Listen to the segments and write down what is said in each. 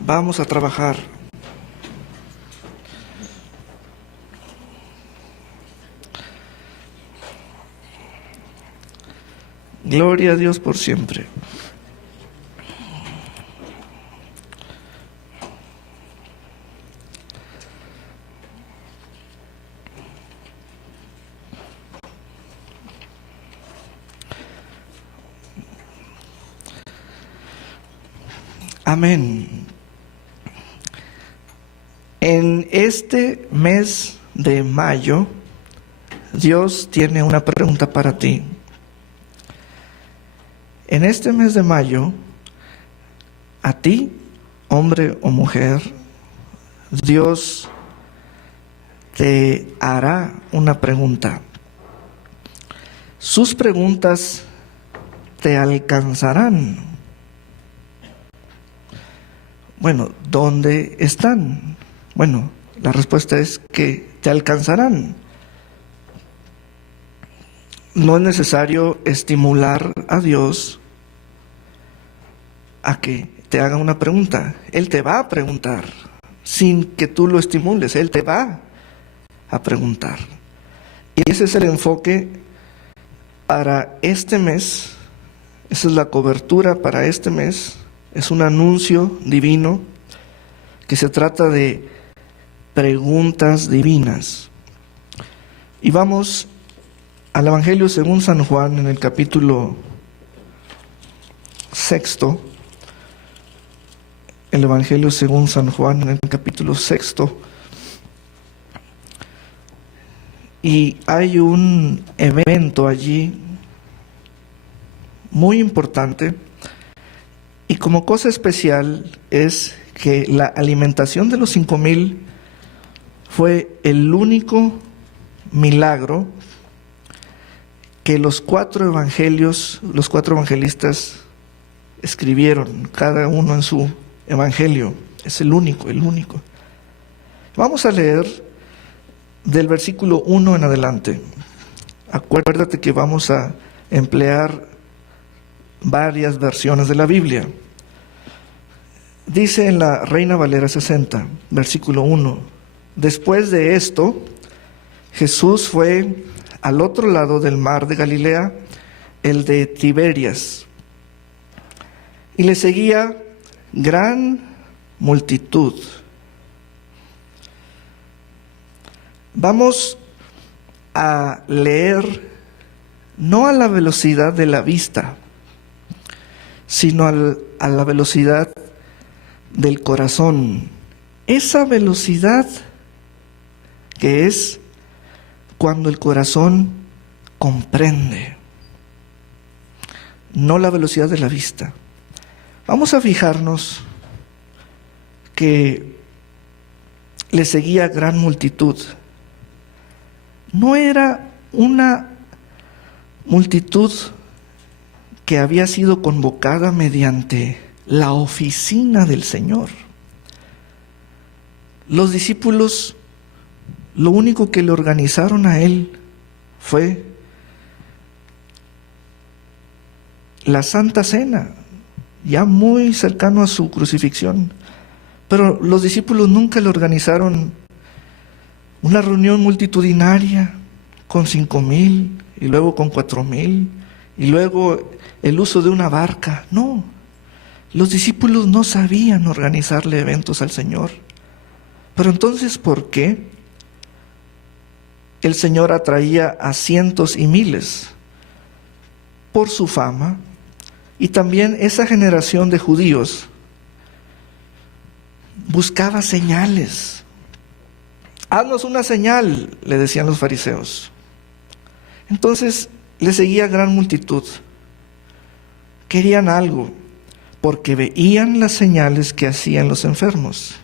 Vamos a trabajar. Gloria a Dios por siempre. Amén. En este mes de mayo, Dios tiene una pregunta para ti. En este mes de mayo, a ti, hombre o mujer, Dios te hará una pregunta. Sus preguntas te alcanzarán. Bueno, ¿dónde están? Bueno, la respuesta es que te alcanzarán. No es necesario estimular a Dios a que te haga una pregunta. Él te va a preguntar sin que tú lo estimules. Él te va a preguntar. Y ese es el enfoque para este mes. Esa es la cobertura para este mes. Es un anuncio divino que se trata de preguntas divinas. Y vamos al Evangelio según San Juan en el capítulo 6. El Evangelio según San Juan en el capítulo 6. Y hay un evento allí muy importante. Y como cosa especial es que la alimentación de los 5,000 fue el único milagro que los 4 evangelios, los 4 evangelistas escribieron, cada uno en su evangelio. Es el único. Vamos a leer del versículo 1 en adelante. Acuérdate que vamos a emplear varias versiones de la Biblia. Dice en la Reina Valera 60, versículo 1: Después de esto, Jesús fue al otro lado del mar de Galilea, el de Tiberias, y le seguía gran multitud. Vamos a leer no a la velocidad de la vista, sino a la velocidad del corazón. Esa velocidad que es cuando el corazón comprende, no la velocidad de la vista. Vamos a fijarnos que le seguía gran multitud. No era una multitud que había sido convocada mediante la oficina del Señor. Los discípulos, lo único que le organizaron a Él fue la Santa Cena, ya muy cercano a su crucifixión. Pero los discípulos nunca le organizaron una reunión multitudinaria con 5,000 y luego con 4,000 y luego el uso de una barca. No, los discípulos no sabían organizarle eventos al Señor. Pero entonces, ¿por qué el Señor atraía a cientos y miles? Por su fama. Y también esa generación de judíos buscaba señales. Haznos una señal, le decían los fariseos. Entonces le seguía gran multitud. Querían algo, porque veían las señales que hacían los enfermos.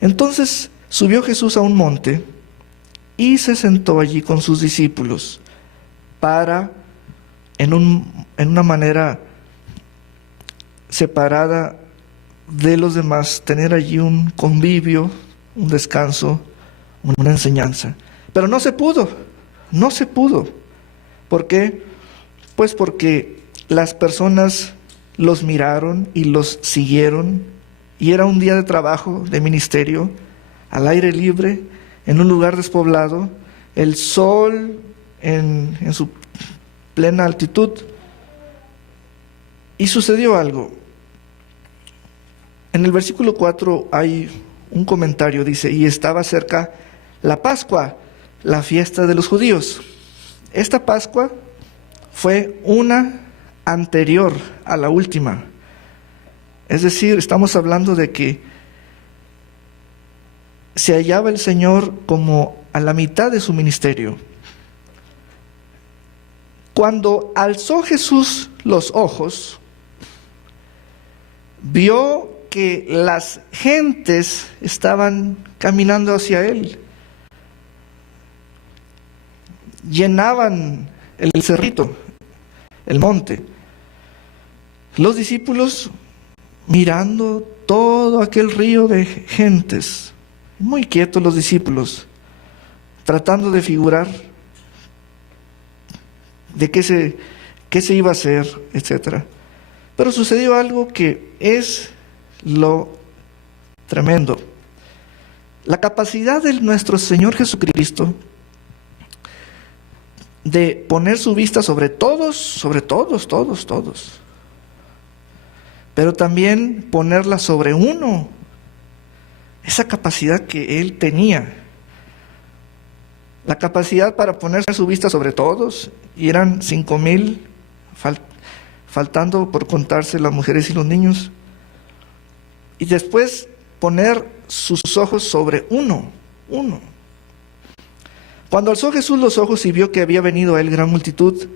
Entonces subió Jesús a un monte y se sentó allí con sus discípulos para, en una manera separada de los demás, tener allí un convivio, un descanso, una enseñanza. Pero no se pudo. ¿Por qué? Pues porque las personas los miraron y los siguieron. Y era un día de trabajo, de ministerio, al aire libre, en un lugar despoblado, el sol en su plena altitud. Y sucedió algo. En el versículo 4 hay un comentario, dice, y estaba cerca la Pascua, la fiesta de los judíos. Esta Pascua fue una anterior a la última. Es decir, estamos hablando de que se hallaba el Señor como a la mitad de su ministerio. Cuando alzó Jesús los ojos, vio que las gentes estaban caminando hacia Él. Llenaban el cerrito, el monte. Los discípulos mirando todo aquel río de gentes, muy quietos los discípulos, tratando de figurar de qué se iba a hacer, etc. Pero sucedió algo que es lo tremendo. La capacidad de nuestro Señor Jesucristo de poner su vista sobre todos, pero también ponerla sobre uno. Esa capacidad que Él tenía. La capacidad para poner su vista sobre todos, y eran 5,000, faltando por contarse las mujeres y los niños. Y después poner sus ojos sobre uno. Cuando alzó Jesús los ojos y vio que había venido a Él gran multitud,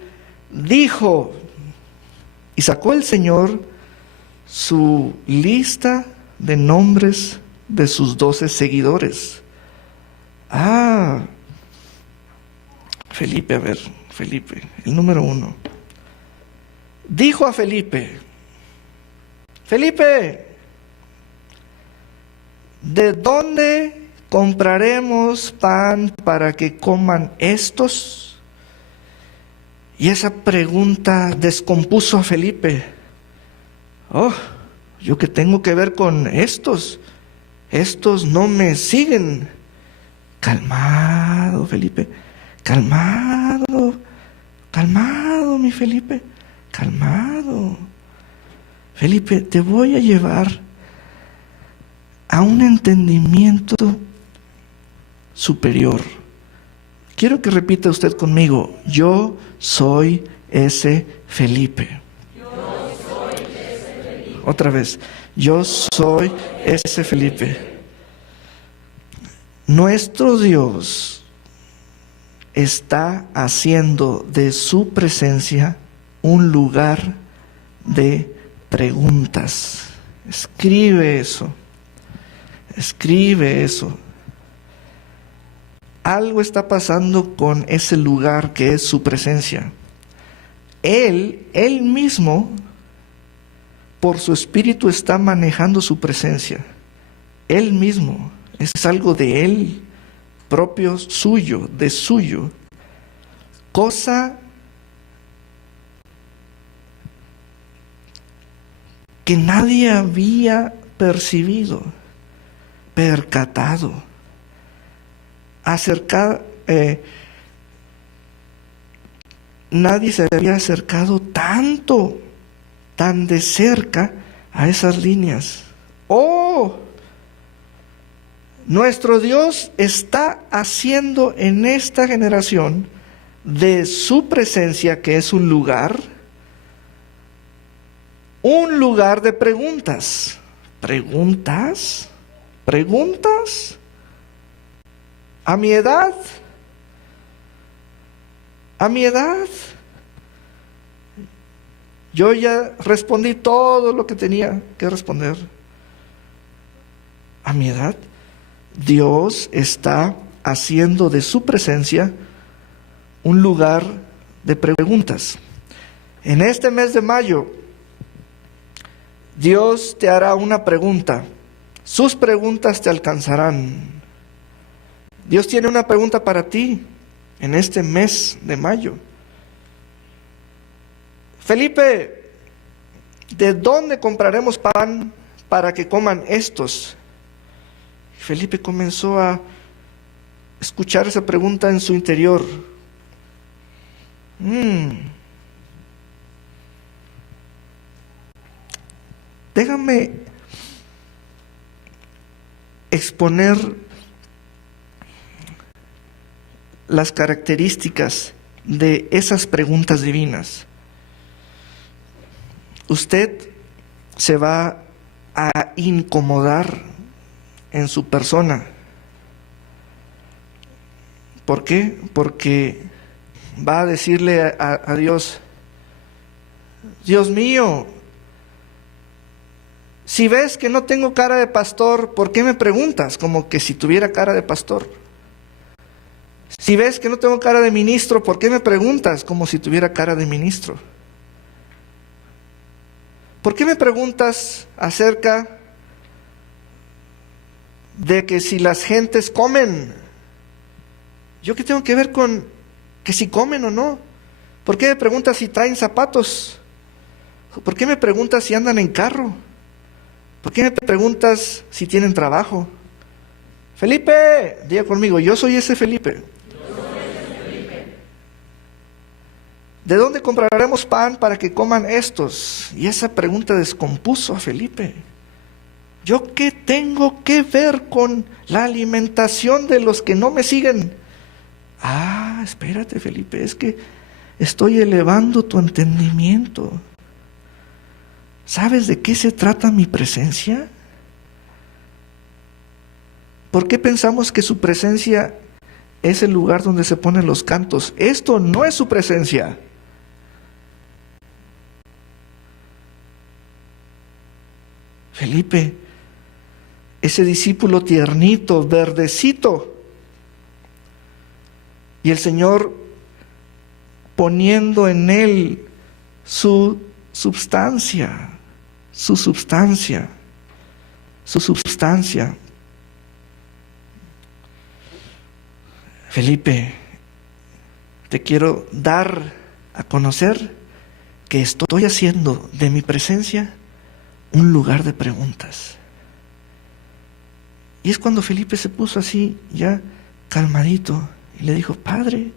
dijo, y sacó el Señor su lista de nombres de sus 12 seguidores. Felipe, el número 1. Dijo a Felipe, ¿de dónde compraremos pan para que coman estos? Y esa pregunta descompuso a Felipe. ¿Yo qué tengo que ver con estos? Estos no me siguen. Calmado, Felipe. Calmado, mi Felipe. Calmado. Felipe, te voy a llevar a un entendimiento superior. Quiero que repita usted conmigo, yo soy ese Felipe. Otra vez, yo soy ese Felipe. Nuestro Dios está haciendo de su presencia un lugar de preguntas. Escribe eso. Algo está pasando con ese lugar que es su presencia. Él mismo, por su espíritu, está manejando su presencia. Él mismo, es algo de Él, propio suyo, de suyo. Cosa que nadie había percibido, percatado, nadie se había acercado tanto, tan de cerca a esas líneas. Nuestro Dios está haciendo en esta generación de su presencia, que es un lugar de preguntas. ¿Preguntas? ¿A mi edad? Yo ya respondí todo lo que tenía que responder. ¿A mi edad? Dios está haciendo de su presencia un lugar de preguntas. En este mes de mayo, Dios te hará una pregunta. Sus preguntas te alcanzarán. Dios tiene una pregunta para ti en este mes de mayo. Felipe, ¿de dónde compraremos pan para que coman estos? Felipe comenzó a escuchar esa pregunta en su interior. Déjame exponer las características de esas preguntas divinas. Usted se va a incomodar en su persona. ¿Por qué? Porque va a decirle a Dios: Dios mío, si ves que no tengo cara de pastor, ¿por qué me preguntas? Como que si tuviera cara de pastor. Si ves que no tengo cara de ministro, ¿por qué me preguntas? Como si tuviera cara de ministro. ¿Por qué me preguntas acerca de que si las gentes comen? ¿Yo qué tengo que ver con que si comen o no? ¿Por qué me preguntas si traen zapatos? ¿Por qué me preguntas si andan en carro? ¿Por qué me preguntas si tienen trabajo? Felipe, diga conmigo, yo soy ese Felipe. ¿De dónde compraremos pan para que coman estos? Y esa pregunta descompuso a Felipe. ¿Yo qué tengo que ver con la alimentación de los que no me siguen? Espérate, Felipe, es que estoy elevando tu entendimiento. ¿Sabes de qué se trata mi presencia? ¿Por qué pensamos que su presencia es el lugar donde se ponen los cantos? Esto no es su presencia. Felipe, ese discípulo tiernito, verdecito, y el Señor poniendo en él su substancia. Felipe, te quiero dar a conocer que estoy haciendo de mi presencia un lugar de preguntas. Y es cuando Felipe se puso así, ya calmadito, y le dijo: Padre,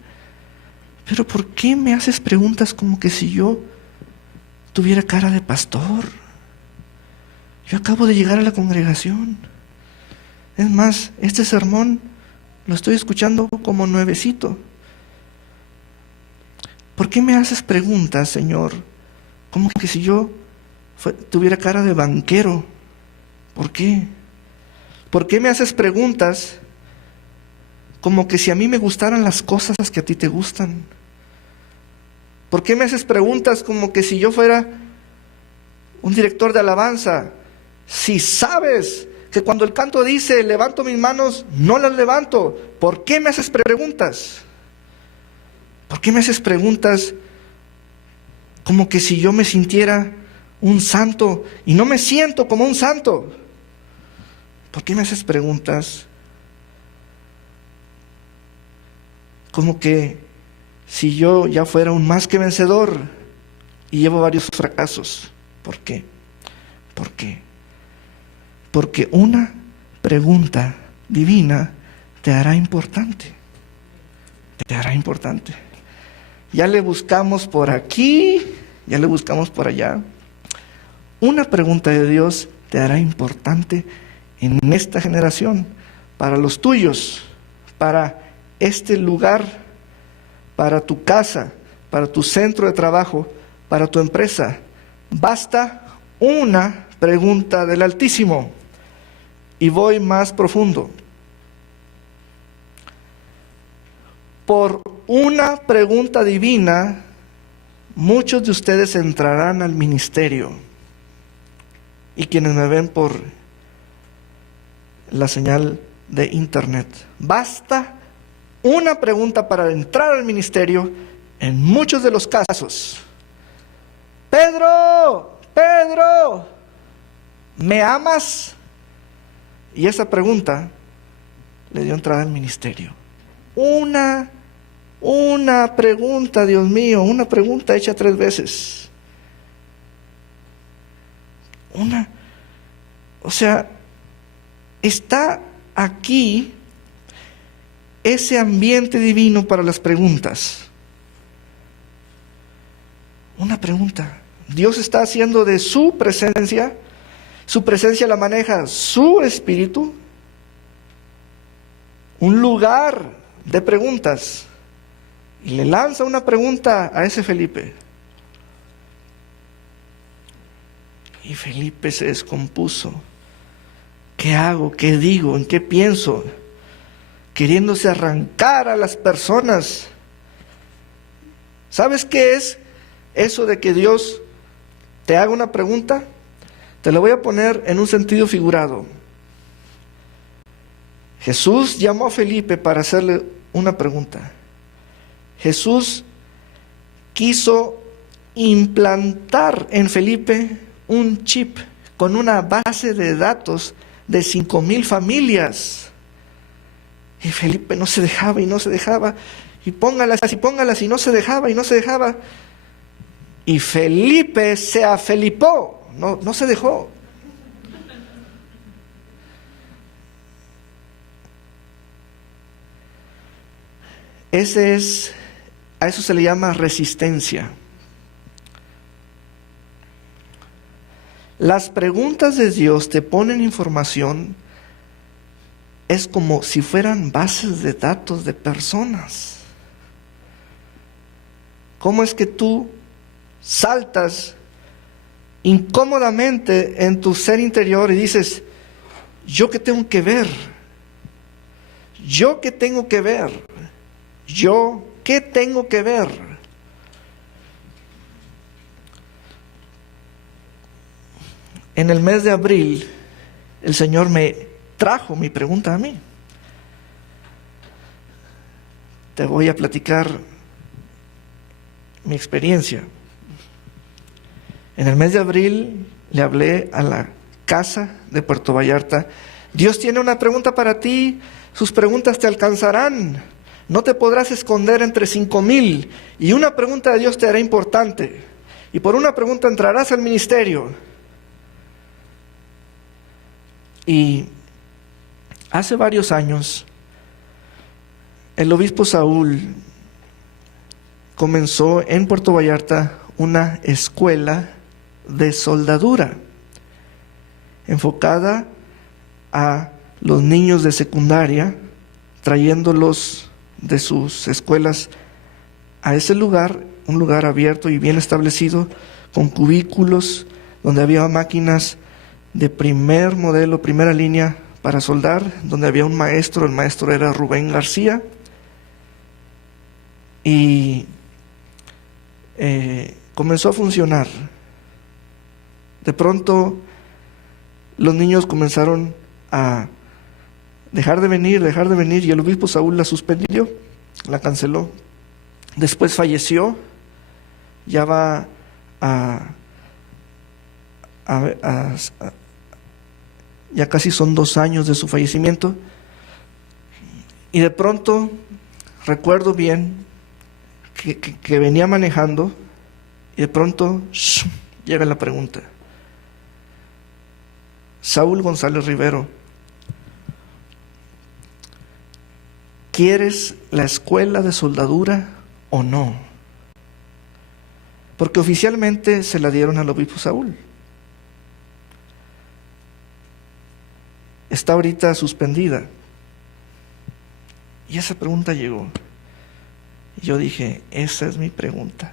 ¿pero por qué me haces preguntas como que si yo tuviera cara de pastor? Yo acabo de llegar a la congregación. Es más, este sermón lo estoy escuchando como nuevecito. ¿Por qué me haces preguntas, Señor, como que si yo tuviera cara de banquero? ¿Por qué? ¿Por qué me haces preguntas como que si a mí me gustaran las cosas que a ti te gustan? ¿Por qué me haces preguntas como que si yo fuera un director de alabanza? Si sabes que cuando el canto dice levanto mis manos, no las levanto, ¿por qué me haces preguntas? ¿Por qué me haces preguntas como que si yo me sintiera un santo y no me siento como un santo? ¿Por qué me haces preguntas como que si yo ya fuera un más que vencedor y llevo varios fracasos? ¿Por qué? ¿Por qué? Porque una pregunta divina te hará importante. Te hará importante. Ya le buscamos por aquí, ya le buscamos por allá. Una pregunta de Dios te hará importante en esta generación, para los tuyos, para este lugar, para tu casa, para tu centro de trabajo, para tu empresa. Basta una pregunta del Altísimo. Y voy más profundo. Por una pregunta divina, muchos de ustedes entrarán al ministerio. Y quienes me ven por la señal de internet. Basta una pregunta para entrar al ministerio en muchos de los casos. Pedro, ¿me amas? Y esa pregunta le dio entrada al ministerio. Una pregunta, Dios mío, una pregunta hecha 3 veces. O sea, está aquí ese ambiente divino para las preguntas. Una pregunta. Dios está haciendo de su presencia la maneja su espíritu, un lugar de preguntas. Y le lanza una pregunta a ese Felipe. Y Felipe se descompuso. ¿Qué hago? ¿Qué digo? ¿En qué pienso? Queriéndose arrancar a las personas. ¿Sabes qué es eso de que Dios te haga una pregunta? Te lo voy a poner en un sentido figurado. Jesús llamó a Felipe para hacerle una pregunta. Jesús quiso implantar en Felipe un chip con una base de datos de 5,000 familias. Y Felipe no se dejaba y no se dejaba. Y póngalas y no se dejaba y no se dejaba. Y Felipe se afelipó, no se dejó. A eso se le llama resistencia. Las preguntas de Dios te ponen información, es como si fueran bases de datos de personas. ¿Cómo es que tú saltas incómodamente en tu ser interior y dices, ¿yo qué tengo que ver? ¿Yo qué tengo que ver? ¿Yo qué tengo que ver? En el mes de abril, el Señor me trajo mi pregunta a mí. Te voy a platicar mi experiencia. En el mes de abril le hablé a la casa de Puerto Vallarta. Dios tiene una pregunta para ti, sus preguntas te alcanzarán. No te podrás esconder entre 5,000 y una pregunta de Dios te hará importante. Y por una pregunta entrarás al ministerio. Y hace varios años, el obispo Saúl comenzó en Puerto Vallarta una escuela de soldadura enfocada a los niños de secundaria, trayéndolos de sus escuelas a ese lugar, un lugar abierto y bien establecido, con cubículos donde había máquinas de primer modelo, primera línea para soldar, donde había un maestro, el maestro era Rubén García, y comenzó a funcionar. De pronto los niños comenzaron a dejar de venir, y el obispo Saúl la suspendió, la canceló. Después falleció, ya va ya casi son 2 años de su fallecimiento. Y de pronto recuerdo bien que venía manejando y de pronto llega la pregunta. Saúl González Rivero, ¿quieres la escuela de soldadura o no? Porque oficialmente se la dieron al obispo Saúl. Está ahorita suspendida. Y esa pregunta llegó. Y yo dije, esa es mi pregunta.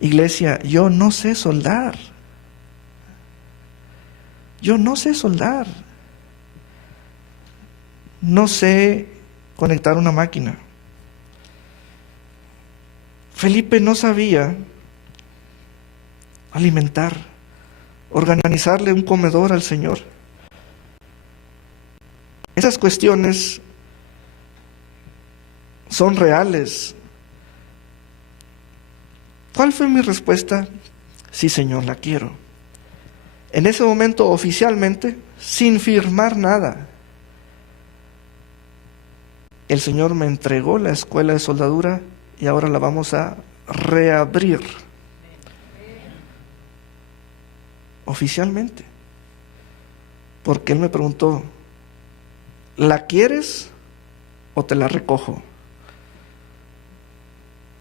Iglesia, yo no sé soldar. Yo no sé soldar. No sé conectar una máquina. Felipe no sabía alimentar, organizarle un comedor al Señor. Esas cuestiones son reales. ¿Cuál fue mi respuesta? Sí, Señor, la quiero. En ese momento, oficialmente, sin firmar nada, el Señor me entregó la escuela de soldadura y ahora la vamos a reabrir. oficialmente. Porque él me preguntó, ¿la quieres o te la recojo?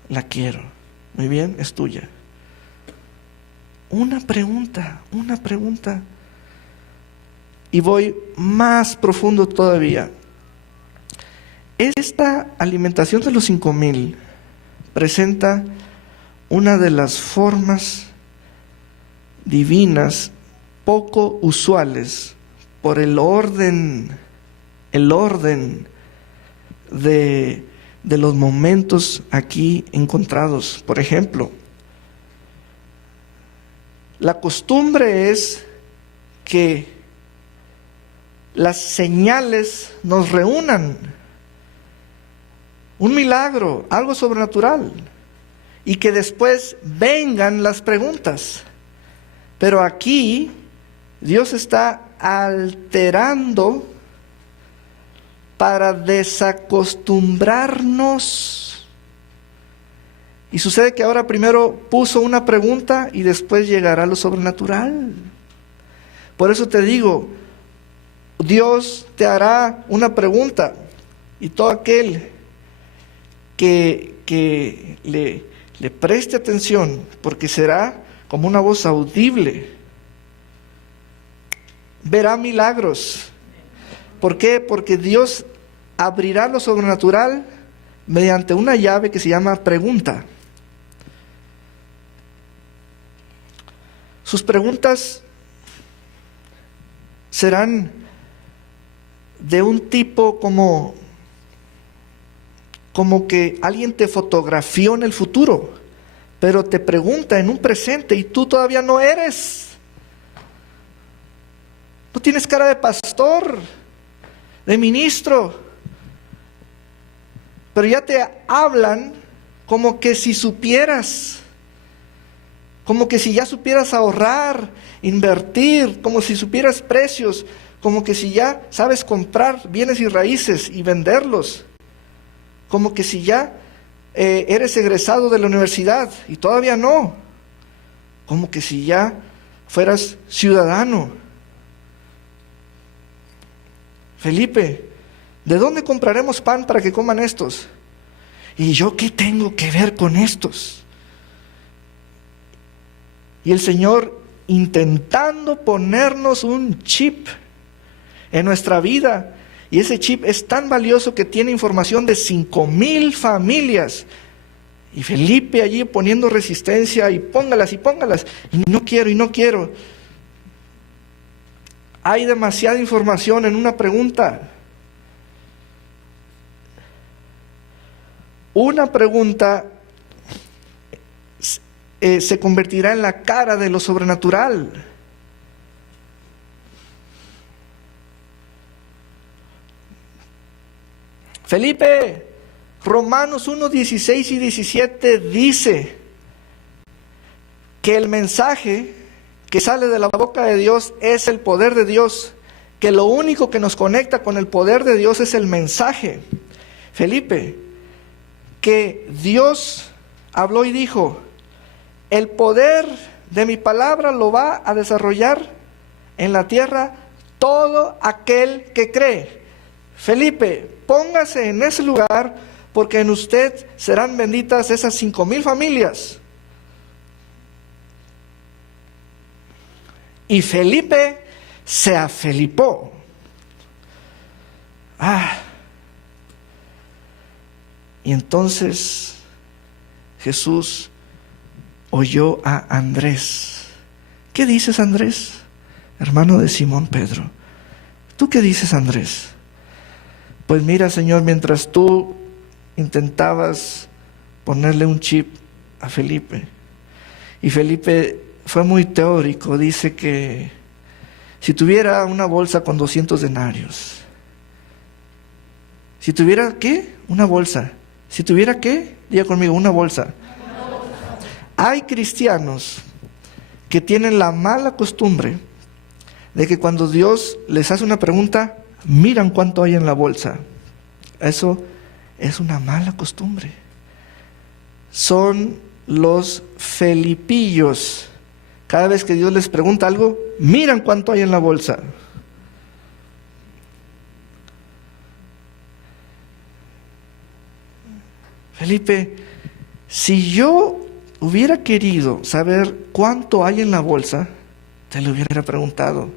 La quiero. Muy bien, es tuya. Una pregunta. Y voy más profundo todavía. Esta alimentación de los 5,000 presenta una de las formas divinas poco usuales por el orden de los momentos aquí encontrados. Por ejemplo, la costumbre es que las señales nos reúnan, un milagro, algo sobrenatural, y que después vengan las preguntas. Pero aquí Dios está alterando para desacostumbrarnos. Y sucede que ahora primero puso una pregunta y después llegará lo sobrenatural. Por eso te digo, Dios te hará una pregunta y todo aquel que le preste atención, porque será como una voz audible, verá milagros. ¿Por qué? Porque Dios abrirá lo sobrenatural mediante una llave que se llama pregunta. Sus preguntas serán de un tipo como que alguien te fotografió en el futuro, pero te pregunta en un presente y tú todavía no eres. No tienes cara de pastor, de ministro, pero ya te hablan como que si supieras, como que si ya supieras ahorrar, invertir, como si supieras precios, como que si ya sabes comprar bienes y raíces y venderlos, como que si ya eres egresado de la universidad y todavía no, como que si ya fueras ciudadano. Felipe, ¿de dónde compraremos pan para que coman estos? ¿Y yo qué tengo que ver con estos? Y el Señor intentando ponernos un chip en nuestra vida, y ese chip es tan valioso que tiene información de 5,000 familias, y Felipe allí poniendo resistencia, y póngalas, y no quiero. Hay demasiada información en una pregunta. Una pregunta se convertirá en la cara de lo sobrenatural. Felipe, Romanos 1, 16 y 17 dice que el mensaje que sale de la boca de Dios es el poder de Dios, que lo único que nos conecta con el poder de Dios es el mensaje. Felipe, que Dios habló y dijo, el poder de mi palabra lo va a desarrollar en la tierra todo aquel que cree. Felipe, póngase en ese lugar, porque en usted serán benditas esas 5,000 familias. Y Felipe se afelipó. Y entonces Jesús oyó a Andrés. ¿Qué dices, Andrés? Hermano de Simón Pedro. ¿Tú qué dices, Andrés? Pues mira, Señor, mientras tú intentabas ponerle un chip a Felipe, y Felipe fue muy teórico, dice que si tuviera una bolsa con 200 denarios, si tuviera, ¿qué? Una bolsa. Si tuviera, ¿qué? Diga conmigo, una bolsa. Hay cristianos que tienen la mala costumbre de que cuando Dios les hace una pregunta, miran cuánto hay en la bolsa. Eso es una mala costumbre. Son los felipillos Cada vez que Dios les pregunta algo, miran cuánto hay en la bolsa. Felipe, si yo hubiera querido saber cuánto hay en la bolsa, te lo hubiera preguntado.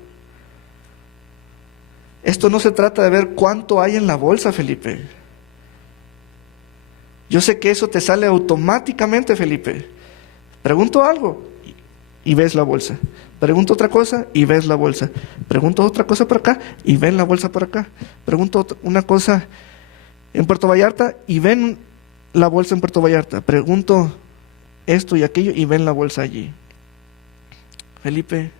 Esto no se trata de ver cuánto hay en la bolsa, Felipe. Yo sé que eso te sale automáticamente, Felipe. Pregunto algo y ves la bolsa. Pregunto otra cosa y ves la bolsa. Pregunto otra cosa por acá y ven la bolsa por acá. Pregunto una cosa en Puerto Vallarta y ven la bolsa en Puerto Vallarta. Pregunto esto y aquello y ven la bolsa allí. Felipe,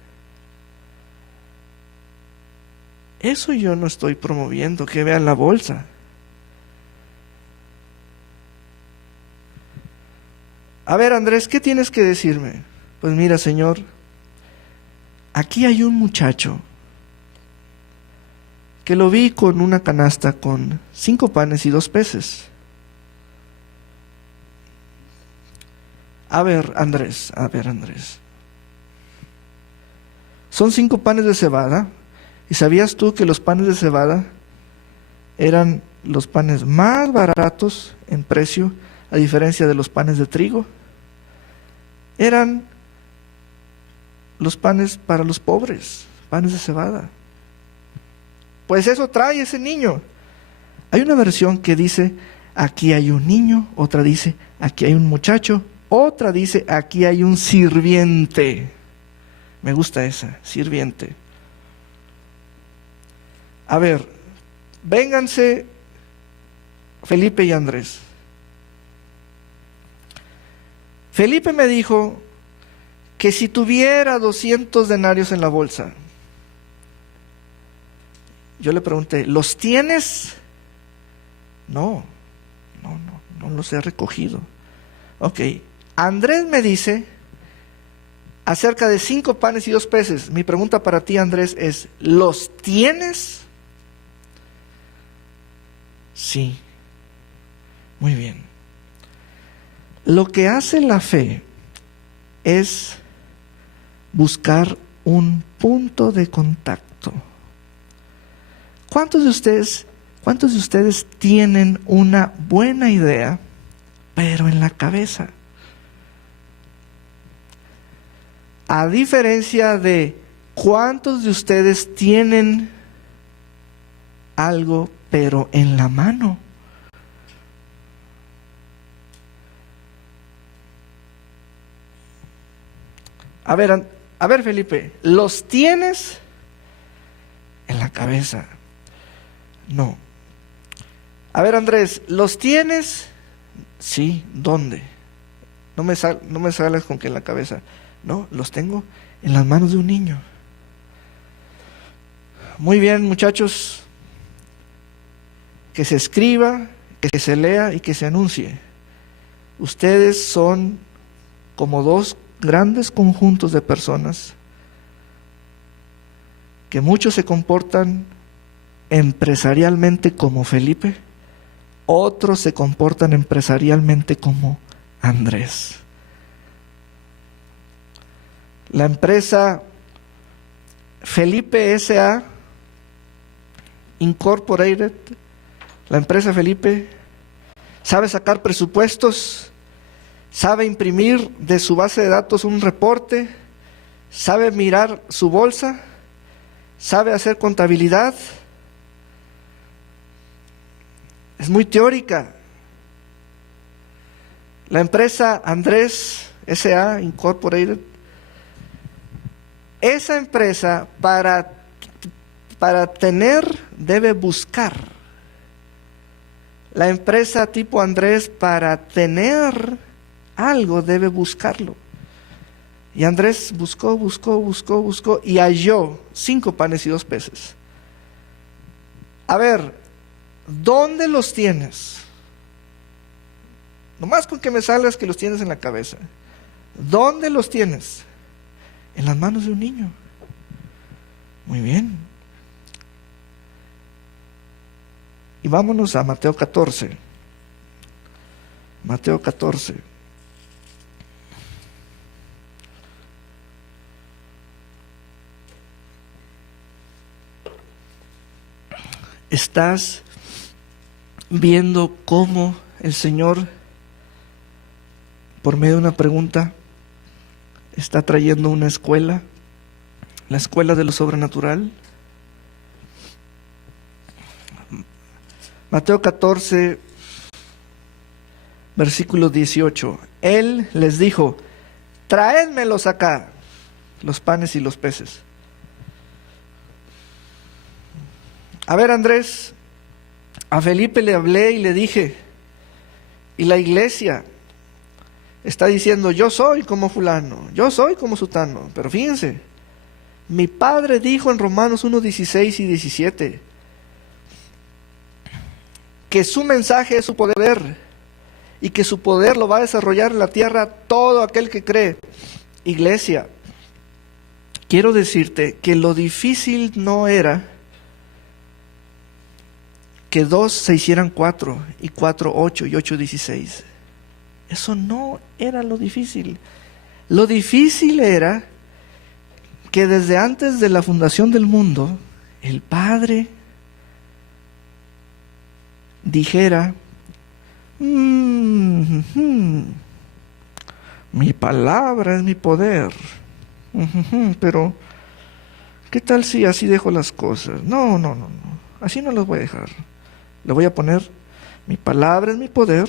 eso yo no estoy promoviendo, que vean la bolsa. A ver, Andrés, ¿qué tienes que decirme? Pues mira, Señor, aquí hay un muchacho que lo vi con una canasta con 5 panes y 2 peces. A ver, Andrés. Son 5 panes de cebada. ¿Y sabías tú que los panes de cebada eran los panes más baratos en precio, a diferencia de los panes de trigo? Eran los panes para los pobres, panes de cebada. Pues eso trae ese niño. Hay una versión que dice, aquí hay un niño, otra dice, aquí hay un muchacho, otra dice, aquí hay un sirviente. Me gusta esa, sirviente. A ver, vénganse Felipe y Andrés. Felipe me dijo que si tuviera 200 denarios en la bolsa, yo le pregunté, ¿los tienes? No los he recogido. Ok, Andrés me dice acerca de 5 panes y 2 peces. Mi pregunta para ti, Andrés, es, ¿los tienes? Sí. Muy bien. Lo que hace la fe es buscar un punto de contacto. ¿Cuántos de ustedes tienen una buena idea, pero en la cabeza? A diferencia de cuántos de ustedes tienen algo, pero en la mano. A ver, Felipe, ¿los tienes en la cabeza? No. A ver, Andrés, ¿los tienes? Sí, ¿dónde? No me sales con que en la cabeza. No, los tengo en las manos de un niño. Muy bien, muchachos, que se escriba, que se lea y que se anuncie. Ustedes son como 2 grandes conjuntos de personas que muchos se comportan empresarialmente como Felipe, otros se comportan empresarialmente como Andrés. La empresa Felipe S.A. Incorporated, la empresa Felipe, sabe sacar presupuestos, sabe imprimir de su base de datos un reporte, sabe mirar su bolsa, sabe hacer contabilidad. Es muy teórica. La empresa Andrés S.A. Incorporated, esa empresa para tener debe buscar. La empresa tipo Andrés para tener algo debe buscarlo. Y Andrés buscó y halló 5 panes y 2 peces. A ver, ¿dónde los tienes? Nomás con que me salgas que los tienes en la cabeza. ¿Dónde los tienes? En las manos de un niño. Muy bien. Y vámonos a Mateo 14. Mateo 14. estás viendo cómo el Señor, por medio de una pregunta, está trayendo una escuela, la escuela de lo sobrenatural? Mateo 14, versículo 18. Él les dijo: traédmelos acá, los panes y los peces. A ver, Andrés, a Felipe le hablé y le dije, y la iglesia está diciendo: yo soy como fulano, yo soy como sutano. Pero fíjense, mi padre dijo en Romanos 1:16 y 17 que su mensaje es su poder y que su poder lo va a desarrollar en la tierra todo aquel que cree. Iglesia, quiero decirte que lo difícil no era que 2 se hicieran 4 y 4 8 y 8 16. Eso no era lo difícil. Lo difícil era que desde antes de la fundación del mundo, el Padre dijera: mi palabra es mi poder. Pero, ¿qué tal si así dejo las cosas? No, así no las voy a dejar. Le voy a poner: mi palabra es mi poder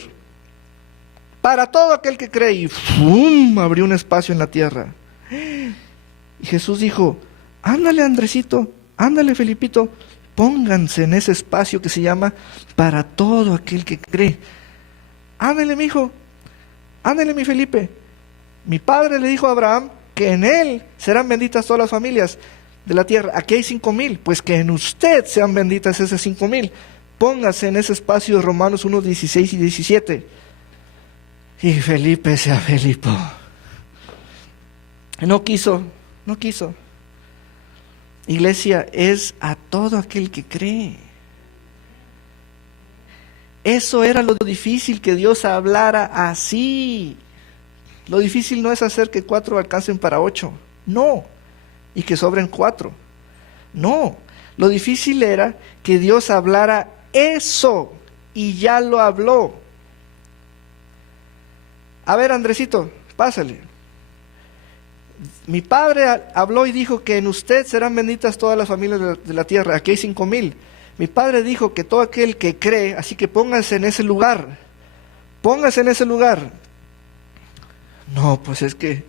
para todo aquel que cree. Y ¡fum!, abrió un espacio en la tierra. Y Jesús dijo: ándale, Andresito, ándale, Felipito, pónganse en ese espacio que se llama para todo aquel que cree. Ándale, mi hijo, ándale, mi Felipe. Mi padre le dijo a Abraham que en él serán benditas todas las familias de la tierra. Aquí hay 5,000, pues que en usted sean benditas esas 5,000. Póngase en ese espacio de Romanos 1:16 y 17. Y Felipe se afelipó. No quiso. Iglesia, es a todo aquel que cree. Eso era lo difícil, que Dios hablara así. Lo difícil no es hacer que 4 alcancen para 8, no, y que sobren 4, no. Lo difícil era que Dios hablara eso, y ya lo habló. A ver, Andresito, pásale. Mi padre habló y dijo que en usted serán benditas todas las familias de la tierra. Aquí hay 5,000. Mi padre dijo que todo aquel que cree, así que póngase en ese lugar. Póngase en ese lugar. No, pues es que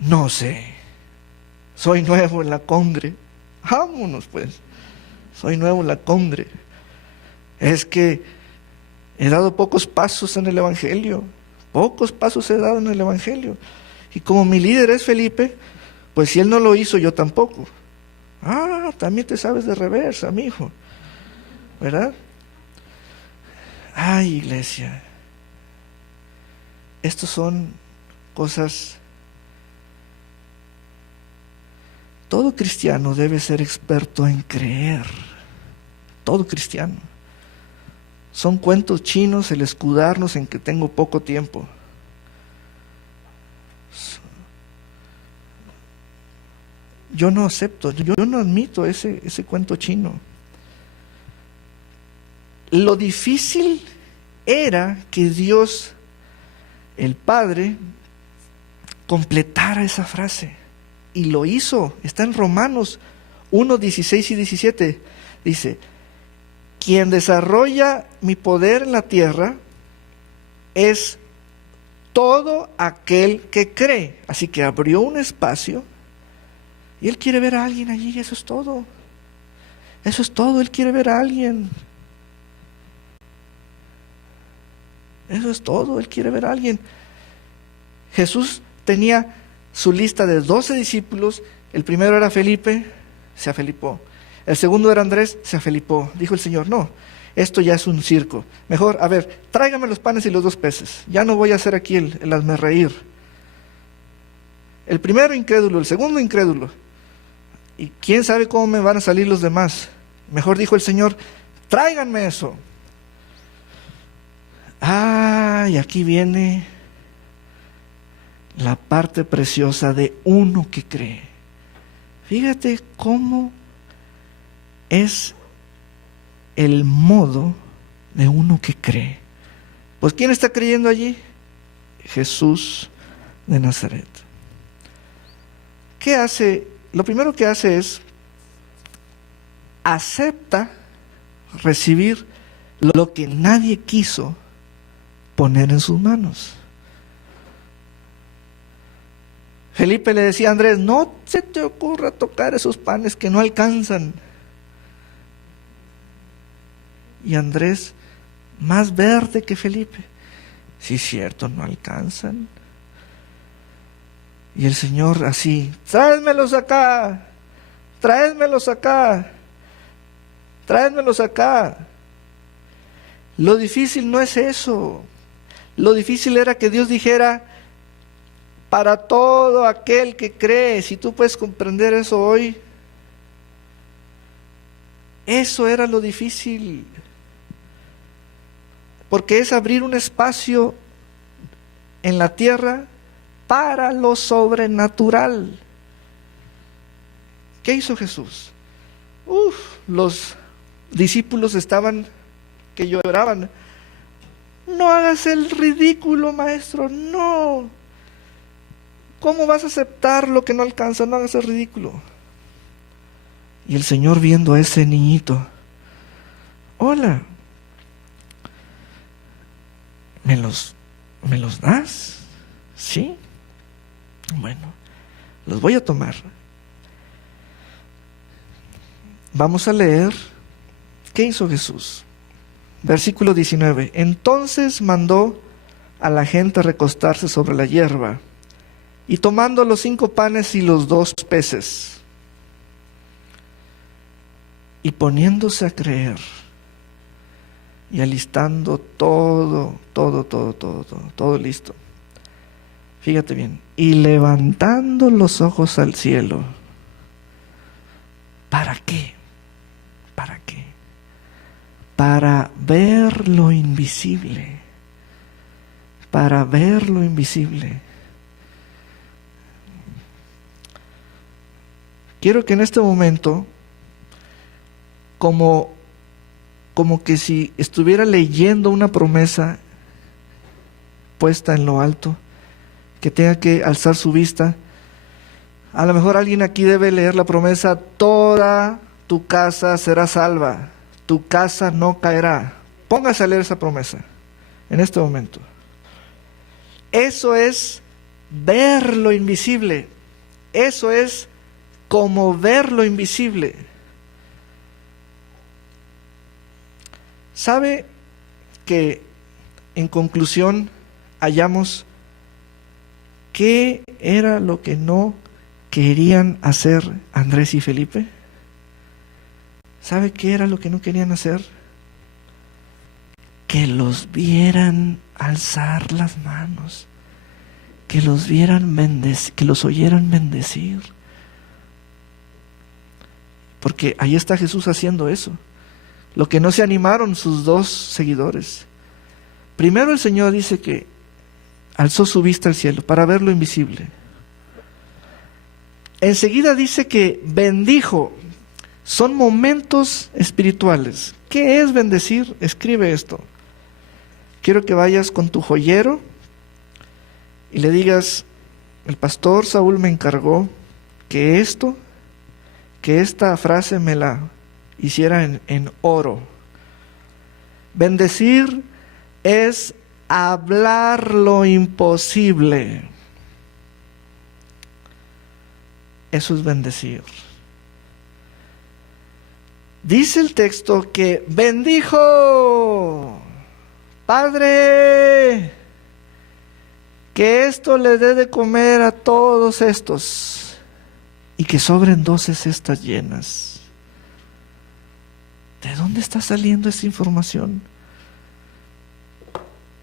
no sé. Soy nuevo en la congre. Vámonos pues. Soy nuevo en la congre. Es que he dado pocos pasos en el evangelio. Pocos pasos he dado en el evangelio. Y como mi líder es Felipe, pues si él no lo hizo, yo tampoco. Ah, también te sabes de reversa, mijo, ¿verdad? Ay, iglesia, estos son cosas. Todo cristiano debe ser experto en creer. Todo cristiano. Son cuentos chinos el escudarnos en que tengo poco tiempo. Yo no acepto, yo no admito ese cuento chino. Lo difícil era que Dios, el Padre, completara esa frase. Y lo hizo. Está en Romanos 1:16 y 17. Dice: quien desarrolla mi poder en la tierra es todo aquel que cree. Así que abrió un espacio y Él quiere ver a alguien allí, y eso es todo. Eso es todo, Él quiere ver a alguien. Eso es todo, Él quiere ver a alguien. Jesús tenía su lista de 12 discípulos. El primero era Felipe, se afelipó. El segundo era Andrés, se afelipó. Dijo el Señor: no, esto ya es un circo. Mejor, a ver, tráigame los panes y los 2 peces. Ya no voy a hacer aquí el hazmerreír. El primero incrédulo, el segundo incrédulo. Y quién sabe cómo me van a salir los demás. Mejor dijo el Señor: tráiganme eso. Ah, y aquí viene la parte preciosa de uno que cree. Fíjate cómo es el modo de uno que cree. Pues ¿quién está creyendo allí? Jesús de Nazaret. ¿Qué hace? Lo primero que hace es acepta recibir lo que nadie quiso poner en sus manos. Felipe le decía a Andrés, no se te ocurra tocar esos panes que no alcanzan. Y Andrés, más verde que Felipe, sí es cierto, no alcanzan. Y el Señor así, tráedmelos acá, tráedmelos acá, tráedmelos acá. Lo difícil no es eso. Lo difícil era que Dios dijera, para todo aquel que cree. Si tú puedes comprender eso hoy, eso era lo difícil. Porque es abrir un espacio en la tierra para lo sobrenatural. ¿Qué hizo Jesús? Los discípulos estaban que lloraban. No hagas el ridículo, maestro, no. ¿Cómo vas a aceptar lo que no alcanza? No hagas el ridículo. Y el Señor, viendo a ese niñito, hola, ¿me los das? ¿Sí? Bueno, los voy a tomar. Vamos a leer qué hizo Jesús. Versículo 19. Entonces mandó a la gente recostarse sobre la hierba, y tomando los 5 panes y los 2 peces, y poniéndose a creer, y alistando todo listo. Fíjate bien, y levantando los ojos al cielo. ¿Para qué? ¿Para qué? Para ver lo invisible. Para ver lo invisible. Quiero que en este momento, como que si estuviera leyendo una promesa puesta en lo alto, que tenga que alzar su vista. A lo mejor alguien aquí debe leer la promesa: toda tu casa será salva, tu casa no caerá. Póngase a leer esa promesa en este momento. Eso es ver lo invisible. Eso es como ver lo invisible. ¿Sabe que en conclusión hallamos qué era lo que no querían hacer Andrés y Felipe? ¿Sabe qué era lo que no querían hacer? Que los vieran alzar las manos, que los vieran que los oyeran bendecir. Porque ahí está Jesús haciendo eso. Lo que no se animaron sus 2 seguidores. Primero el Señor dice que alzó su vista al cielo para ver lo invisible. Enseguida dice que bendijo. Son momentos espirituales. ¿Qué es bendecir? Escribe esto. Quiero que vayas con tu joyero y le digas: el pastor Saúl me encargó que esta frase me la hiciera en oro. Bendecir es hablar lo imposible. Eso es bendecir. Dice el texto que bendijo: Padre, que esto le dé de comer a todos estos, y que sobren 12 cestas llenas. ¿De dónde está saliendo esa información?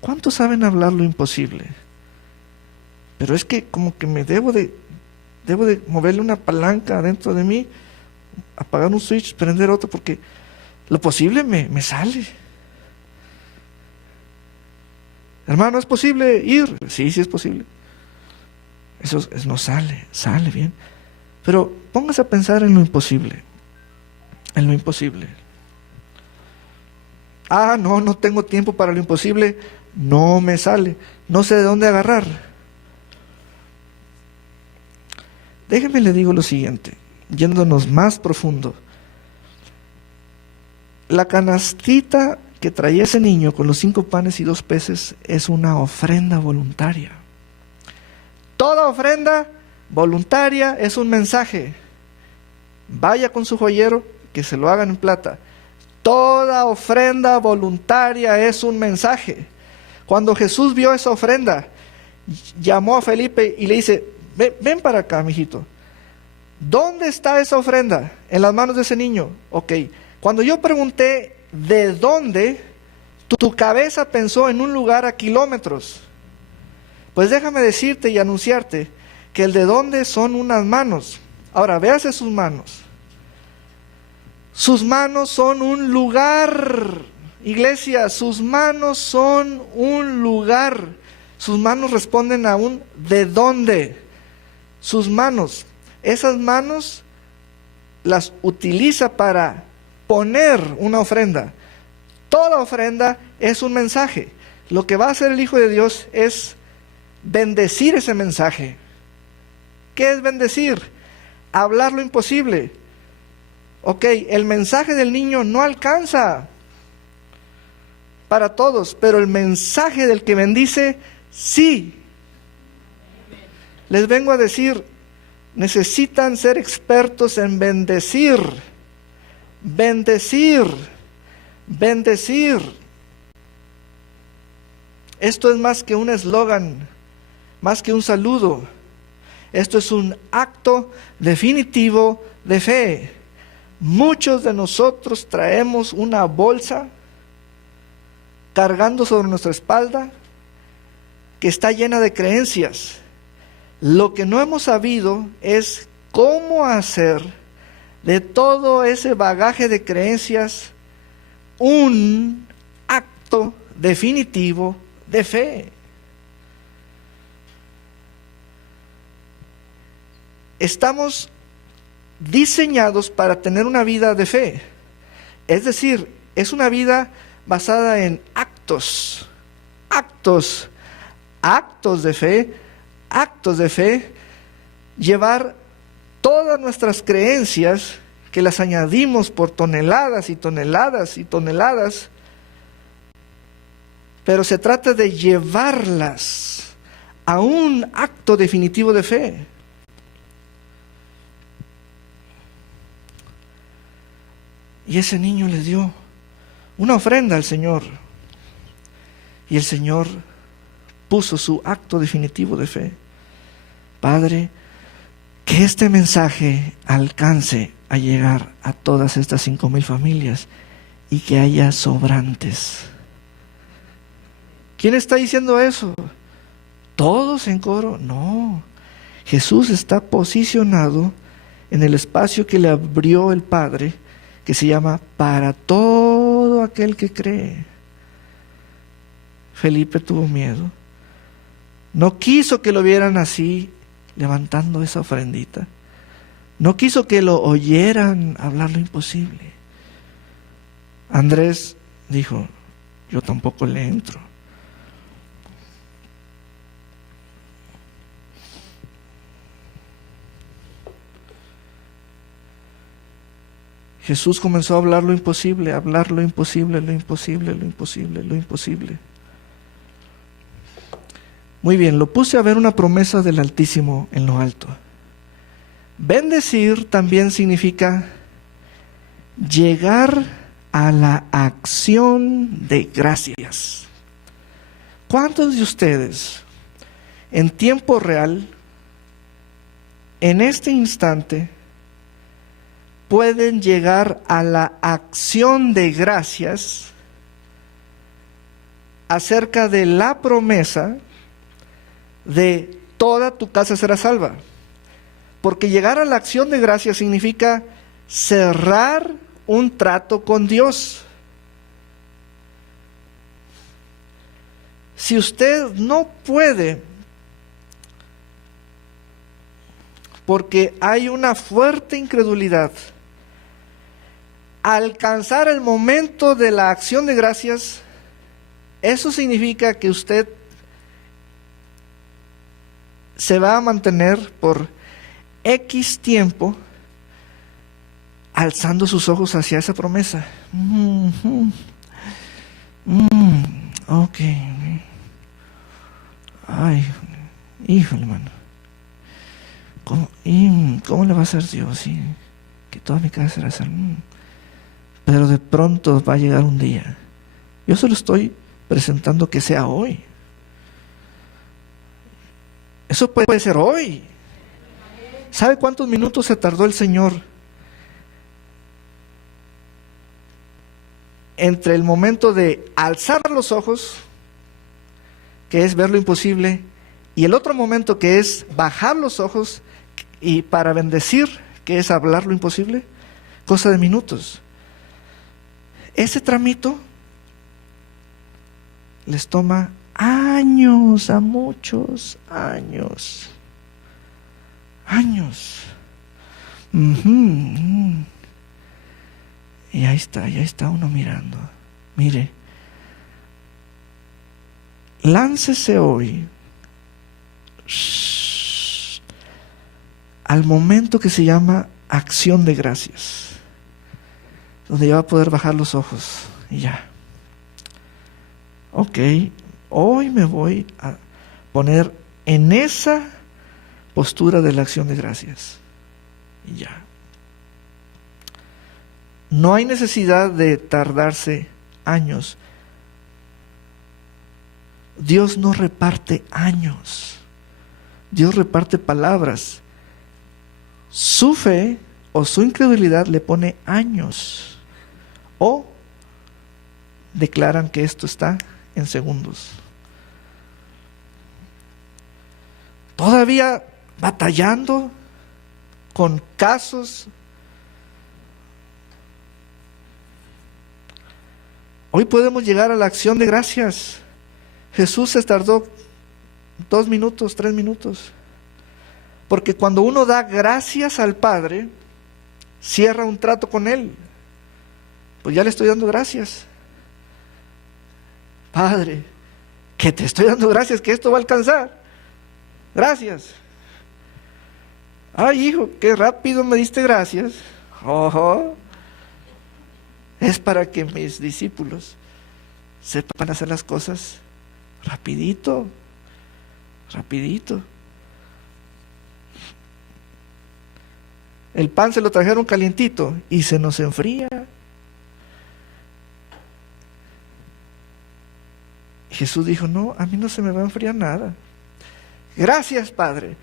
¿Cuántos saben hablar lo imposible? Pero es que como que me debo de moverle una palanca dentro de mí, apagar un switch, prender otro, porque lo posible me sale. Hermano, ¿es posible ir? Sí es posible. Eso no sale bien. Pero póngase a pensar en lo imposible. en lo imposible. Ah, no, no tengo tiempo para lo imposible. No me sale. No sé de dónde agarrar. Déjenme le digo lo siguiente, yéndonos más profundo. La canastita que traía ese niño con los 5 panes y 2 peces es una ofrenda voluntaria. Toda ofrenda voluntaria es un mensaje. Vaya con su joyero, que se lo hagan en plata. Toda ofrenda voluntaria es un mensaje. Cuando Jesús vio esa ofrenda, llamó a Felipe y le dice: ven para acá, mijito. ¿Dónde está esa ofrenda? En las manos de ese niño. Ok. Cuando yo pregunté de dónde, tu cabeza pensó en un lugar a kilómetros. Pues déjame decirte y anunciarte que el de dónde son unas manos. Ahora, véase sus manos. Sus manos son un lugar. Iglesia, sus manos son un lugar. Sus manos responden a un ¿de dónde? Sus manos. Esas manos las utiliza para poner una ofrenda. Toda ofrenda es un mensaje. Lo que va a hacer el Hijo de Dios es bendecir ese mensaje. ¿Qué es bendecir? Hablar lo imposible. Ok, el mensaje del niño no alcanza para todos, pero el mensaje del que bendice, sí. Les vengo a decir, necesitan ser expertos en bendecir. Bendecir. Bendecir. Esto es más que un eslogan, más que un saludo. Esto es un acto definitivo de fe. Muchos de nosotros traemos una bolsa cargando sobre nuestra espalda que está llena de creencias. Lo que no hemos sabido es cómo hacer de todo ese bagaje de creencias un acto definitivo de fe. Estamos diseñados para tener una vida de fe. Es decir, es una vida basada en actos de fe, llevar todas nuestras creencias, que las añadimos por toneladas y toneladas y toneladas, pero se trata de llevarlas a un acto definitivo de fe. Y ese niño le dio una ofrenda al Señor. Y el Señor puso su acto definitivo de fe. Padre, que este mensaje alcance a llegar a todas estas 5,000 familias y que haya sobrantes. ¿Quién está diciendo eso? ¿Todos en coro? No. Jesús está posicionado en el espacio que le abrió el Padre, que se llama para todo aquel que cree. Felipe tuvo miedo. No quiso que lo vieran así, levantando esa ofrendita. No quiso que lo oyeran hablar lo imposible. Andrés dijo: yo tampoco le entro. Jesús comenzó a hablar lo imposible, hablar lo imposible, lo imposible, lo imposible, lo imposible. Muy bien, lo puse a ver una promesa del Altísimo en lo alto. Bendecir también significa llegar a la acción de gracias. ¿Cuántos de ustedes en tiempo real, en este instante, pueden llegar a la acción de gracias acerca de la promesa de toda tu casa será salva? Porque llegar a la acción de gracias significa cerrar un trato con Dios. Si usted no puede, porque hay una fuerte incredulidad, alcanzar el momento de la acción de gracias, eso significa que usted se va a mantener por X tiempo alzando sus ojos hacia esa promesa. Ok. Ay, híjole, hermano. ¿Cómo le va a hacer Dios? Sí, que toda mi casa será salva. Pero de pronto va a llegar un día. Yo solo estoy presentando que sea hoy. Eso puede ser hoy. ¿Sabe cuántos minutos se tardó el Señor entre el momento de alzar los ojos, que es ver lo imposible, y el otro momento que es bajar los ojos y para bendecir, que es hablar lo imposible? Cosa de minutos. Ese tramito les toma años, a muchos años. Y ahí está uno mirando. Mire, láncese hoy al momento que se llama acción de gracias, donde ya va a poder bajar los ojos y ya. Ok, hoy me voy a poner en esa postura de la acción de gracias y ya. No hay necesidad de tardarse años. Dios no reparte años. Dios reparte palabras. Su fe o su incredulidad le pone años. O declaran que esto está en segundos. Todavía batallando con casos. Hoy podemos llegar a la acción de gracias. Jesús se tardó 2 minutos, 3 minutos. Porque cuando uno da gracias al Padre, cierra un trato con Él. Pues ya le estoy dando gracias. Padre, que te estoy dando gracias, que esto va a alcanzar. Gracias. Ay, hijo, qué rápido me diste gracias. Ojo. Es para que mis discípulos sepan hacer las cosas rapidito. El pan se lo trajeron calientito y se nos enfría. Jesús dijo, no, a mí no se me va a enfriar nada. Gracias, Padre,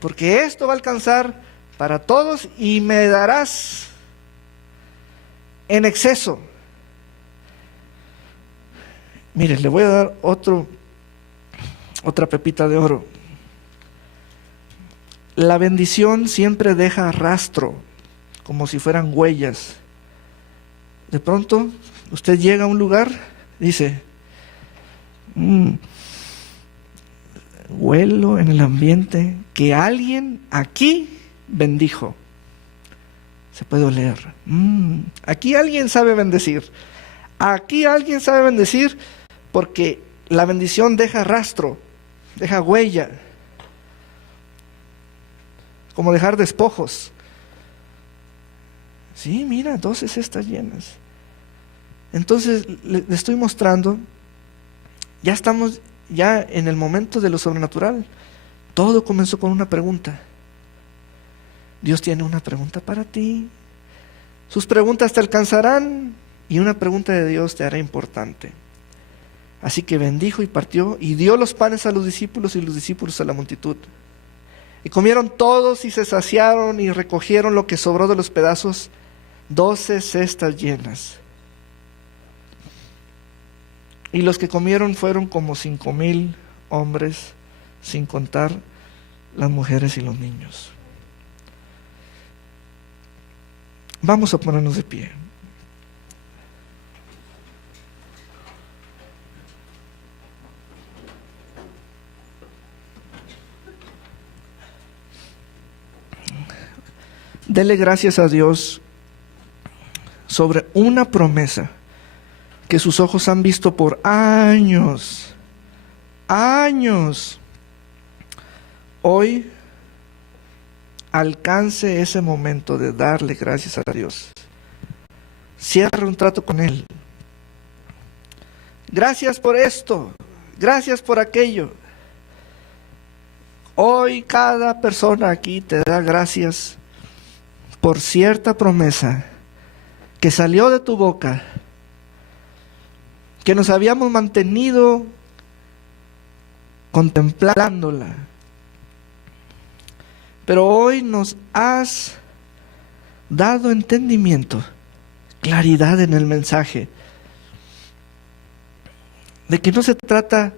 porque esto va a alcanzar para todos y me darás en exceso. Mire, le voy a dar otra pepita de oro. La bendición siempre deja rastro, como si fueran huellas. De pronto, usted llega a un lugar, dice, huelo en el ambiente que alguien aquí bendijo. Se puede oler. Aquí alguien sabe bendecir. Aquí alguien sabe bendecir porque la bendición deja rastro, deja huella. Como dejar despojos. Sí, mira, 12 cestas llenas. Entonces le estoy mostrando, ya estamos ya en el momento de lo sobrenatural. Todo comenzó con una pregunta. Dios tiene una pregunta para ti. Sus preguntas te alcanzarán y una pregunta de Dios te hará importante. Así que bendijo y partió y dio los panes a los discípulos y los discípulos a la multitud. Y comieron todos y se saciaron y recogieron lo que sobró de los pedazos, 12 cestas llenas. Y los que comieron fueron como 5,000 hombres, sin contar las mujeres y los niños. Vamos a ponernos de pie. Dele gracias a Dios sobre una promesa que sus ojos han visto por años, años. Hoy alcance ese momento de darle gracias a Dios. Cierre un trato con Él. Gracias por esto, gracias por aquello. Hoy cada persona aquí te da gracias por cierta promesa que salió de tu boca, que nos habíamos mantenido contemplándola, pero hoy nos has dado entendimiento, claridad en el mensaje, de que no se trata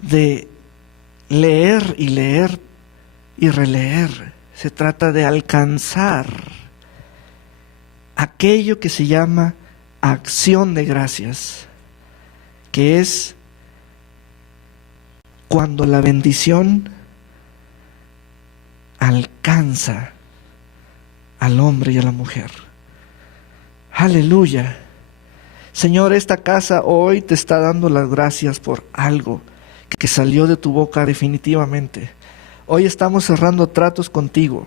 de leer y leer y releer, se trata de alcanzar aquello que se llama acción de gracias, que es cuando la bendición alcanza al hombre y a la mujer. Aleluya. Señor, esta casa hoy te está dando las gracias por algo que salió de tu boca definitivamente. Hoy estamos cerrando tratos contigo.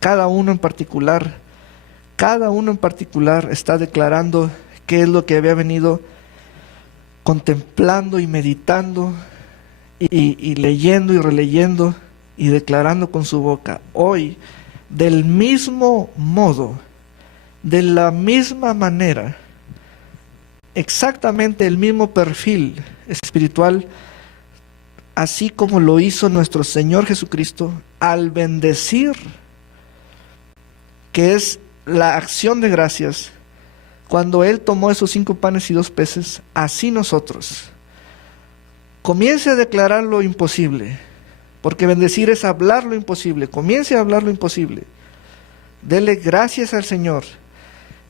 Cada uno en particular está declarando qué es lo que había venido contemplando y meditando y leyendo y releyendo y declarando con su boca. Hoy, del mismo modo, de la misma manera, exactamente el mismo perfil espiritual, así como lo hizo nuestro Señor Jesucristo al bendecir, que es la acción de gracias, cuando Él tomó esos 5 panes y 2 peces, así nosotros. Comience a declarar lo imposible, porque bendecir es hablar lo imposible. Comience a hablar lo imposible. Dele gracias al Señor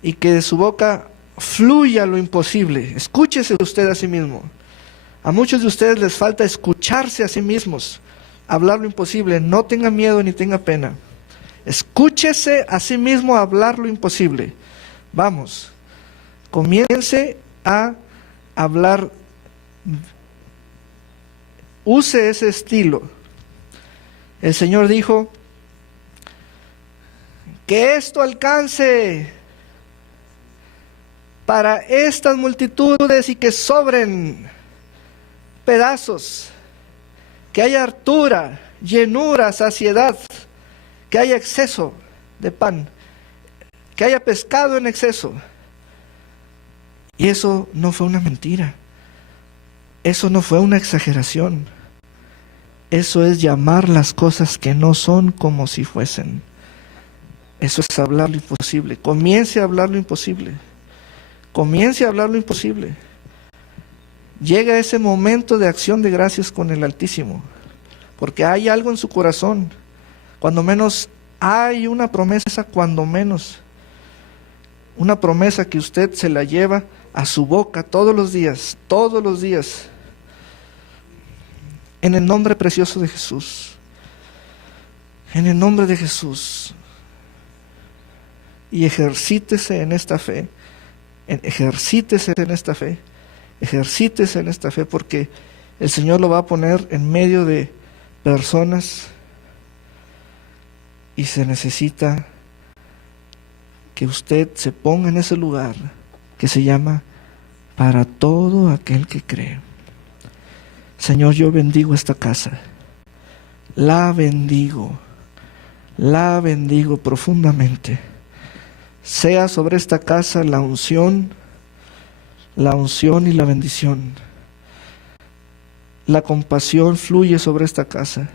y que de su boca fluya lo imposible. Escúchese usted a sí mismo. A muchos de ustedes les falta escucharse a sí mismos, hablar lo imposible. No tenga miedo ni tenga pena. Escúchese a sí mismo hablar lo imposible. Vamos, comience a hablar. Use ese estilo. El Señor dijo que esto alcance para estas multitudes y que sobren pedazos, que haya hartura, llenura, saciedad, que haya exceso de pan, que haya pescado en exceso. Y eso no fue una mentira, eso no fue una exageración, eso es llamar las cosas que no son como si fuesen. Eso es hablar lo imposible. Comience a hablar lo imposible. Comience a hablar lo imposible. Llega ese momento de acción de gracias con el Altísimo, porque hay algo en su corazón. Cuando menos hay una promesa, cuando menos una promesa que usted se la lleva a su boca todos los días, en el nombre precioso de Jesús, en el nombre de Jesús. Y ejercítese en esta fe, ejercítese en esta fe, ejercítese en esta fe, porque el Señor lo va a poner en medio de personas y se necesita que usted se ponga en ese lugar que se llama para todo aquel que cree. Señor, yo bendigo esta casa, la bendigo profundamente. Sea sobre esta casa la unción y la bendición. La compasión fluye sobre esta casa.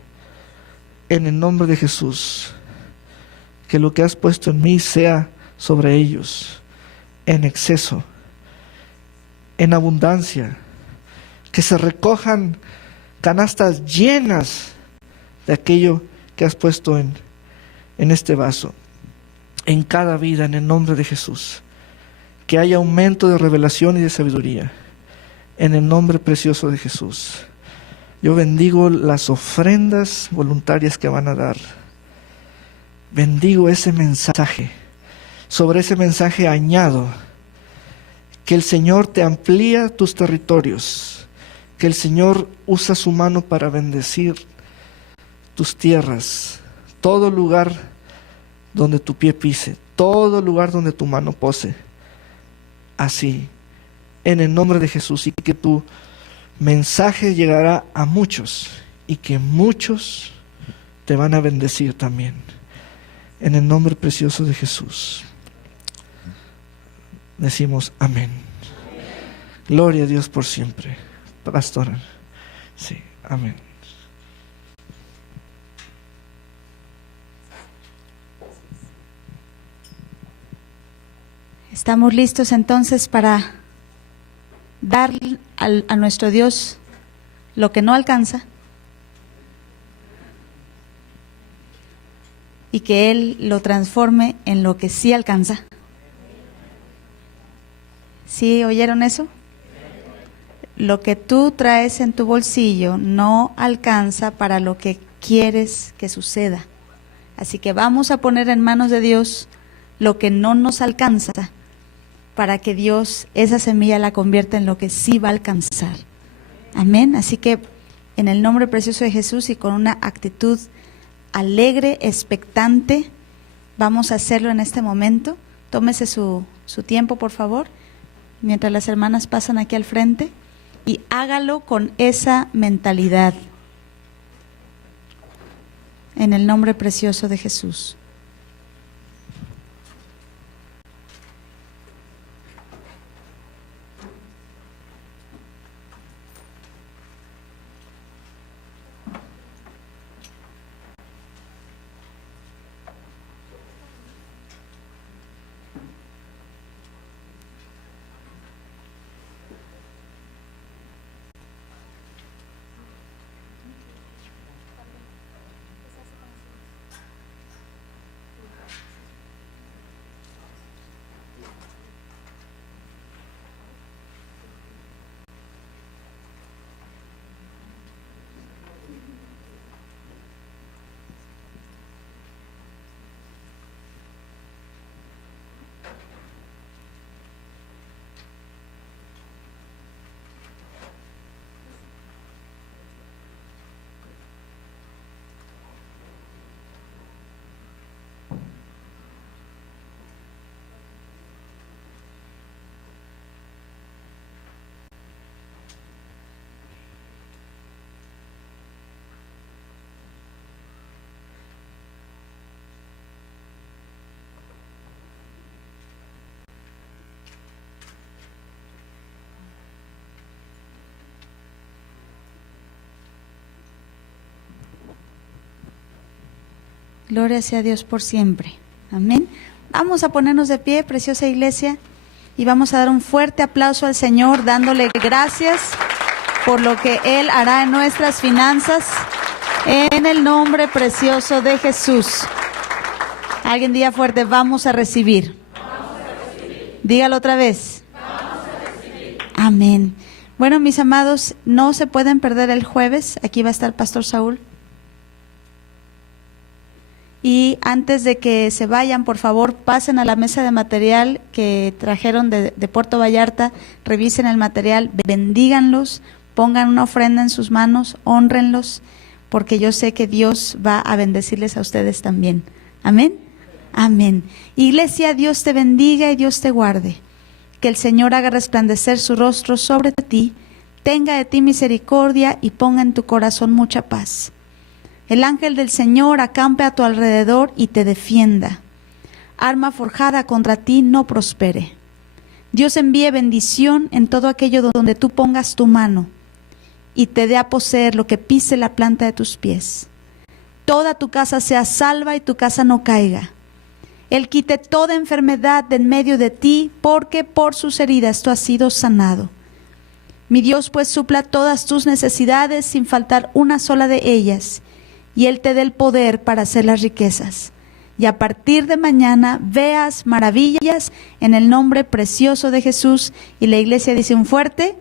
En el nombre de Jesús, que lo que has puesto en mí sea sobre ellos, en exceso, en abundancia, que se recojan canastas llenas de aquello que has puesto en este vaso, en cada vida, en el nombre de Jesús. Que haya aumento de revelación y de sabiduría, en el nombre precioso de Jesús. Yo bendigo las ofrendas voluntarias que van a dar. Bendigo ese mensaje. Sobre ese mensaje añado que el Señor te amplía tus territorios, que el Señor usa su mano para bendecir tus tierras, todo lugar donde tu pie pise, todo lugar donde tu mano pose. Así, en el nombre de Jesús, y que tu mensaje llegará a muchos y que muchos te van a bendecir también. En el nombre precioso de Jesús decimos amén. Gloria a Dios por siempre. Pastora. Sí, amén. Estamos listos entonces para dar a nuestro Dios lo que no alcanza y que Él lo transforme en lo que sí alcanza. ¿Sí oyeron eso? Lo que tú traes en tu bolsillo no alcanza para lo que quieres que suceda. Así que vamos a poner en manos de Dios lo que no nos alcanza, para que Dios esa semilla la convierta en lo que sí va a alcanzar. Amén. Así que en el nombre precioso de Jesús y con una actitud alegre, expectante, vamos a hacerlo en este momento. Tómese su tiempo, por favor, mientras las hermanas pasan aquí al frente, y hágalo con esa mentalidad. En el nombre precioso de Jesús. Gloria sea a Dios por siempre. Amén. Vamos a ponernos de pie, preciosa iglesia, y vamos a dar un fuerte aplauso al Señor, dándole gracias por lo que Él hará en nuestras finanzas, en el nombre precioso de Jesús. Alguien diga fuerte, vamos a recibir. Vamos a recibir. Dígalo otra vez. Vamos a recibir. Amén. Bueno, mis amados, no se pueden perder el jueves. Aquí va a estar el Pastor Saúl. Y antes de que se vayan, por favor, pasen a la mesa de material que trajeron de Puerto Vallarta, revisen el material, bendíganlos, pongan una ofrenda en sus manos, hónrenlos, porque yo sé que Dios va a bendecirles a ustedes también. Amén. Amén. Iglesia, Dios te bendiga y Dios te guarde. Que el Señor haga resplandecer su rostro sobre ti, tenga de ti misericordia y ponga en tu corazón mucha paz. El ángel del Señor acampe a tu alrededor y te defienda. Arma forjada contra ti no prospere. Dios envíe bendición en todo aquello donde tú pongas tu mano y te dé a poseer lo que pise la planta de tus pies. Toda tu casa sea salva y tu casa no caiga. Él quite toda enfermedad de en medio de ti, porque por sus heridas tú has sido sanado. Mi Dios pues supla todas tus necesidades sin faltar una sola de ellas, y Él te dé el poder para hacer las riquezas. Y a partir de mañana veas maravillas en el nombre precioso de Jesús. Y la iglesia dice un fuerte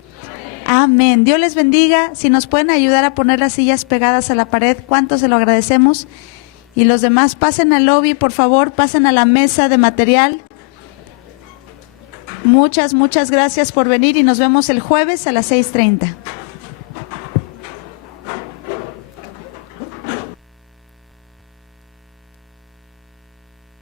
amén. Dios les bendiga. Si nos pueden ayudar a poner las sillas pegadas a la pared, ¿cuánto se lo agradecemos? Y los demás pasen al lobby, por favor, pasen a la mesa de material. Muchas gracias por venir y nos vemos el jueves a las 6:30.